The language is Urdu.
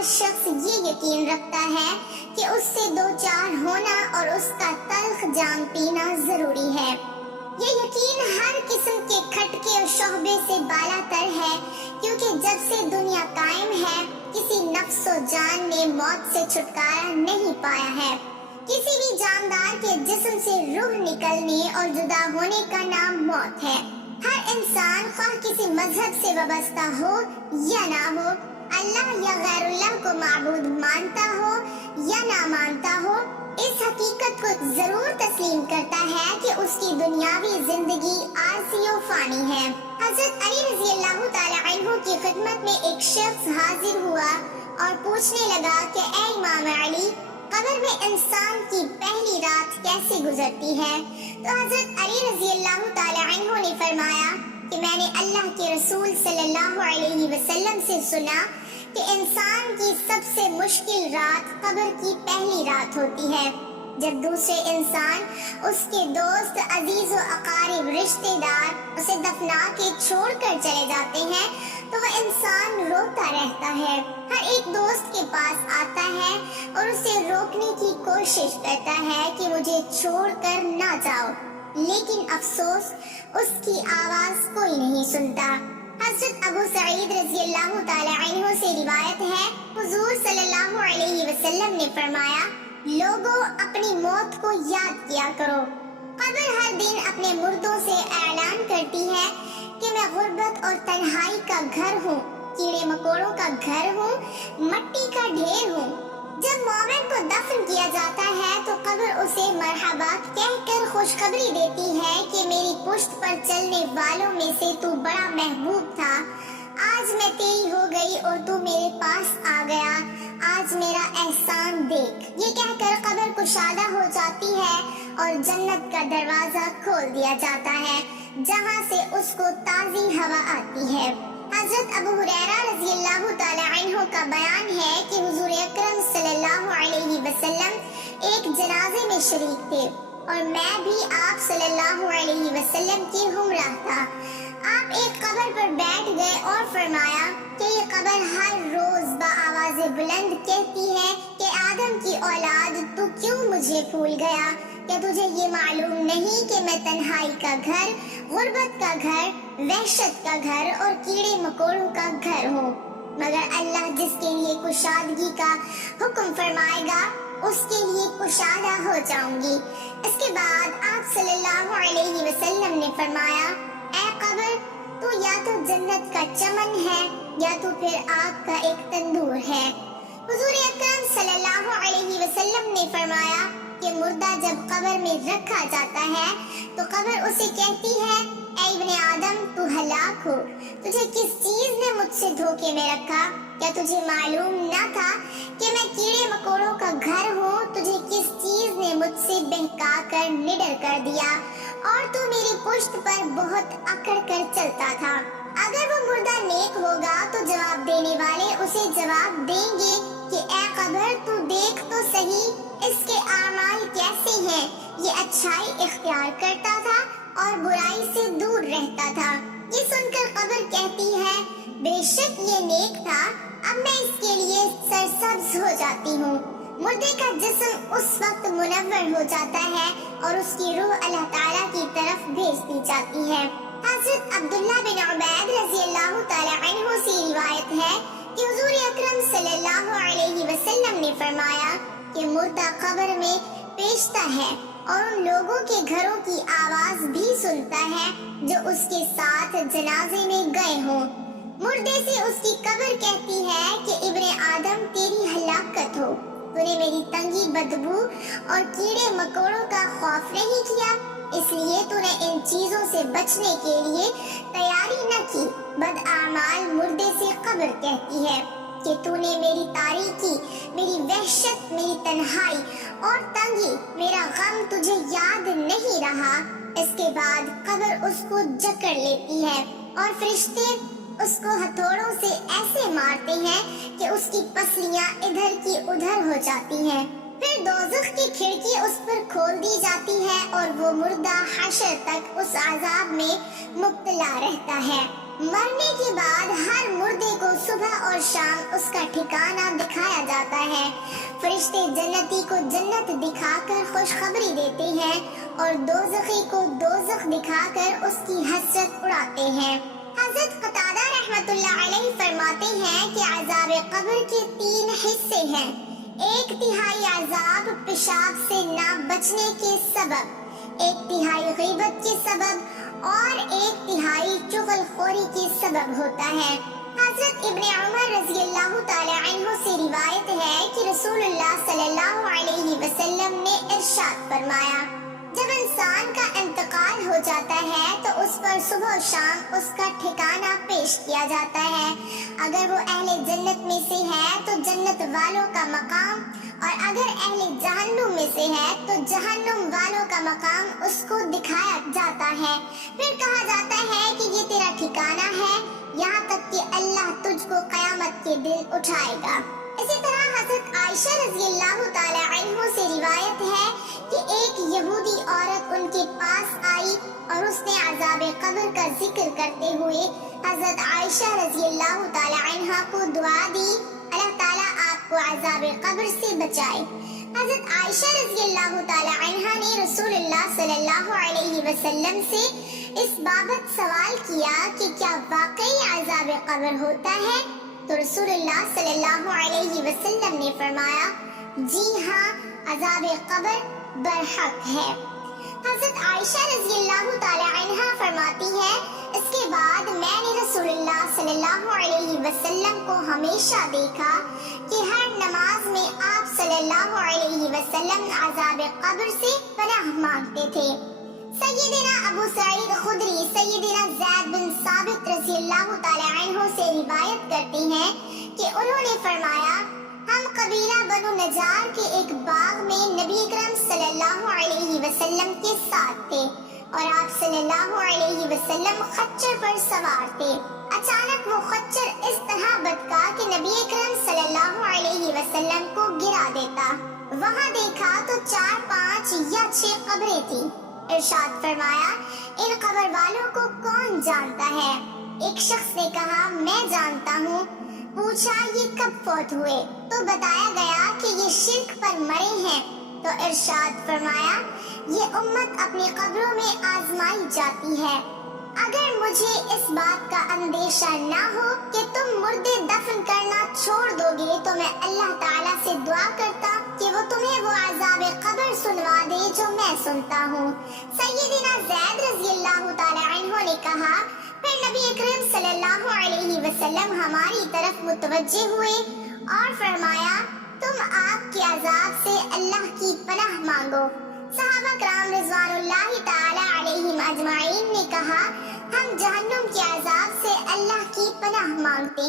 ہر شخص یہ یقین رکھتا ہے کہ اس سے دو چار ہونا اور اس کا تلخ جام پینا ضروری ہے۔ یہ یقین ہر قسم کے کھٹکے اور شعبے سے بالا تر ہے، کیونکہ جب سے دنیا قائم ہے کسی نفس و جان نے موت سے چھٹکارا نہیں پایا ہے۔ کسی بھی جاندار کے جسم سے روح نکلنے اور جدا ہونے کا نام موت ہے۔ ہر انسان خواہ کسی مذہب سے وابستہ ہو یا نہ ہو، اللہ یا غیر اللہ کو معبود مانتا ہو یا نہ مانتا ہو، اس حقیقت کو ضرور تسلیم کرتا ہے کہ اس کی دنیاوی زندگی عارضی و فانی ہے۔ حضرت علی رضی اللہ تعالی عنہ کی خدمت میں ایک شخص حاضر ہوا اور پوچھنے لگا کہ اے امام علی، قبر میں انسان کی پہلی رات کیسے گزرتی ہے؟ تو حضرت علی رضی اللہ تعالی عنہ نے فرمایا کہ میں نے اللہ کے رسول صلی اللہ علیہ وسلم سے سنا کہ انسان کی سب سے مشکل رات قبر کی پہلی رات ہوتی ہے، جب دوسرے انسان، اس کے دوست، عزیز و اقارب، رشتہ دار اسے دفنا کے چھوڑ کر چلے جاتے ہیں تو وہ انسان روتا رہتا ہے۔ ہر ایک دوست کے پاس آتا ہے اور اسے روکنے کی کوشش کرتا ہے کہ مجھے چھوڑ کر نہ جاؤ، لیکن افسوس اس کی آواز کوئی نہیں سنتا۔ حضرت ابو سعید رضی اللہ تعالی عنہ سے روایت ہے، حضور صلی اللہ علیہ وسلم نے فرمایا، لوگوں اپنی موت کو یاد کیا کرو۔ قبر ہر دن اپنے مردوں سے اعلان کرتی ہے کہ میں غربت اور تنہائی کا گھر ہوں، کیڑے مکوڑوں کا گھر ہوں، مٹی کا ڈھیر ہوں۔ جب مومن کو دفن کیا جاتا ہے تو قبر اسے مرحبا کہہ کر خوشخبری دیتی ہے کہ میری پشت پر چلنے والوں میں سے تو بڑا محبوب تھا، آج میں تیری ہو گئی اور تو میرے پاس آ گیا، آج میرا احسان دیکھ۔ یہ کہہ کر قبر کشادہ ہو جاتی ہے اور جنت کا دروازہ کھول دیا جاتا ہے، جہاں سے اس کو تازی ہوا آتی ہے۔ حضرت ابو ہریرہ رضی اللہ تعالی عنہ کا بیان ہے کہ حضور اکرم صلی اللہ علیہ وسلم ایک جنازے میں شریک تھے اور میں بھی آپ صلی اللہ علیہ وسلم کے ہمراہ تھا۔ آپ ایک قبر پر بیٹھ گئے اور فرمایا کہ یہ قبر ہر روز بآواز بلند کہتی ہے کہ آدم کی اولاد، تو کیوں مجھے بھول گیا؟ کیا تجھے یہ معلوم نہیں کہ میں تنہائی کا گھر، غربت کا گھر، وحشت کا گھر اور کیڑے مکوڑوں کا گھر ہوں؟ مگر اللہ جس کے لیے کشادگی کا حکم فرمائے گا اس کے لیے کشادہ ہو جاؤں گی۔ اس کے بعد آپ صلی اللہ علیہ وسلم نے فرمایا، اے قبر، تو یا تو جنت کا چمن ہے یا تو پھر آگ کا ایک تندور ہے۔ حضور اکرم صلی اللہ علیہ وسلم نے فرمایا کہ مردہ جب قبر میں رکھا جاتا ہے تو قبر اسے کہتی ہے، اے ابن آدم، تو ہلاک ہو، تجھے کس چیز نے مجھ سے دھوکے میں رکھا؟ کیا تجھے معلوم نہ تھا کہ میں کیڑے مکوڑوں کا گھر ہوں؟ تجھے کس چیز نے مجھ سے بہکا کر نڈر کر دیا اور تو میری پشت پر بہت اکڑ کر چلتا تھا؟ اگر وہ مردہ نیک ہوگا تو جواب دینے والے اسے جواب دیں گے کہ اے قبر، تو دیکھ تو صحیح اس کے اعمال کیسے ہیں، یہ اچھائی اختیار کرتا تھا اور برائی سے دور رہتا تھا۔ یہ سن کر قبر کہتی ہے، بے شک یہ نیک تھا، اب میں اس کے لیے سرسبز ہو جاتی ہوں۔ مردے کا جسم اس وقت منور ہو جاتا ہے اور اس کی روح اللہ تعالیٰ کی طرف بھیج دی جاتی ہے۔ حضرت عبداللہ بن عبید رضی اللہ تعالی عنہ سے روایت ہے کہ حضور اکرم صلی اللہ علیہ وسلم نے فرمایا کہ مردہ قبر میں پیشتا ہے اور ان لوگوں کے گھروں کی آواز بھی سنتا ہے جو اس کے ساتھ جنازے میں گئے ہوں۔ مردے سے اس کی قبر کہتی ہے کہ ابن آدم، تیری ہلاکت ہو، تو نے میری تنگی، بدبو اور کیڑے مکوڑوں کا خوف نہیں کیا، اس لیے تو نے ان چیزوں سے بچنے کے لیے تیاری نہ کی۔ بد اعمال مردے سے قبر کہتی ہے کہ تو نے میری تاریکی، میری وحشت، میری تنہائی اور تنگی، میرا غم تجھے یاد نہیں رہا۔ اس کے بعد قبر اس کو جکڑ لیتی ہے اور فرشتے اس کو ہتھوڑوں سے ایسے مارتے ہیں کہ اس کی پسلیاں ادھر کی ادھر ہو جاتی ہیں۔ پھر دوزخ کی کھڑکی اس پر کھول دی جاتی ہے اور وہ مردہ حشر تک اس عذاب میں مبتلا رہتا ہے۔ مرنے کے بعد ہر مردے کو صبح اور شام اس کا ٹھکانہ دکھایا جاتا ہے۔ فرشتے جنتی کو جنت دکھا کر خوشخبری دیتے ہیں اور دوزخی کو دوزخ دکھا کر اس کی حسرت اڑاتے ہیں۔ حضرت قتادہ رحمۃ اللہ علیہ فرماتے ہیں کہ عذاب قبر کے 3 حصے ہیں۔ 1/3 عذاب پیشاب سے نہ بچنے کے سبب، 1/3 غیبت کے سبب اور 1/3 چغل خوری کے سبب ہوتا ہے۔ حضرت ابن عمر رضی اللہ تعالی عنہ سے روایت ہے کہ رسول اللہ صلی اللہ علیہ وسلم نے ارشاد فرمایا، جب انسان کا انتقال ہو جاتا ہے تو اس پر صبح و شام اس کا ٹھکانہ پیش کیا جاتا ہے۔ اگر وہ اہل جنت میں سے ہے تو جنت والوں کا مقام، اور اگر اہل جہنم میں سے ہے تو جہنم والوں کا مقام اس کو دکھایا جاتا ہے۔ پھر کہا جاتا ہے کہ یہ تیرا ٹھکانہ ہے، یہاں تک کہ اللہ تجھ کو قیامت کے دن اٹھائے گا۔ اسی طرح حضرت عائشہ رضی اللہ تعالی عنہ سے روایت ہے کہ ایک یہودی عورت ان کے پاس آئی اور اس نے عذاب قبر کا ذکر کرتے ہوئے حضرت عائشہ رضی اللہ تعالی عنہ کو دعا دی، اللہ تعالیٰ آپ کو عذاب قبر سے بچائے۔ حضرت عائشہ رضی اللہ تعالی عنہ نے رسول اللہ صلی اللہ علیہ وسلم سے اس بابت سوال کیا کہ کیا واقعی عذاب قبر ہوتا ہے؟ تو رسول اللہ صلی اللہ علیہ وسلم نے فرمایا، جی ہاں، عذاب قبر برحق ہے۔ حضرت عائشہ رضی اللہ تعالی عنہ فرماتی ہے، اس کے بعد میں نے رسول اللہ صلی اللہ علیہ وسلم کو ہمیشہ دیکھا کہ ہر نماز میں آپ صلی اللہ علیہ وسلم عذاب قبر سے پناہ مانگتے تھے۔ سیدنا ابو سعید خدری سیدنا زید بن ثابت رضی اللہ تعالی عنہ سے روایت کرتے ہیں کہ انہوں نے فرمایا، ہم قبیلہ بنو نجار کے ایک باغ میں نبی اکرم صلی اللہ علیہ وسلم کے ساتھ تھے اور آپ صلی اللہ علیہ وسلم خچر پر سوار تھے۔ اچانک وہ خچر اس طرح بھٹکا کہ نبی اکرم صلی اللہ علیہ وسلم کو گرا دیتا۔ وہاں دیکھا تو 4، 5 یا 6 قبریں تھیں۔ ارشاد فرمایا، ان قبر والوں کو کون جانتا ہے؟ ایک شخص نے کہا، میں جانتا ہوں۔ پوچھا، یہ کب فوت ہوئے؟ تو بتایا گیا کہ یہ شرک پر مرے ہیں۔ تو ارشاد فرمایا، یہ امت اپنی قبروں میں آزمائی جاتی ہے۔ اگر مجھے اس بات کا اندیشہ نہ ہو کہ تم مردے دفن کرنا چھوڑ دو گے تو میں اللہ تعالیٰ سے دعا کرتا کہ وہ تمہیں وہ عذاب قبر سنوا دے جو میں سنتا ہوں۔ سیدنا زید رضی اللہ تعالی عنہ نے کہا، پھر نبی اکرم صلی اللہ علیہ وسلم ہماری طرف متوجہ ہوئے اور فرمایا، تم آگ کے عذاب سے اللہ کی پناہ مانگو۔ صحابہ کرام رضوان اللہ تعالی علیہم اجمعین نے کہا، ہم جہنم کے عذاب سے اللہ کی پناہ مانگتے ہیں۔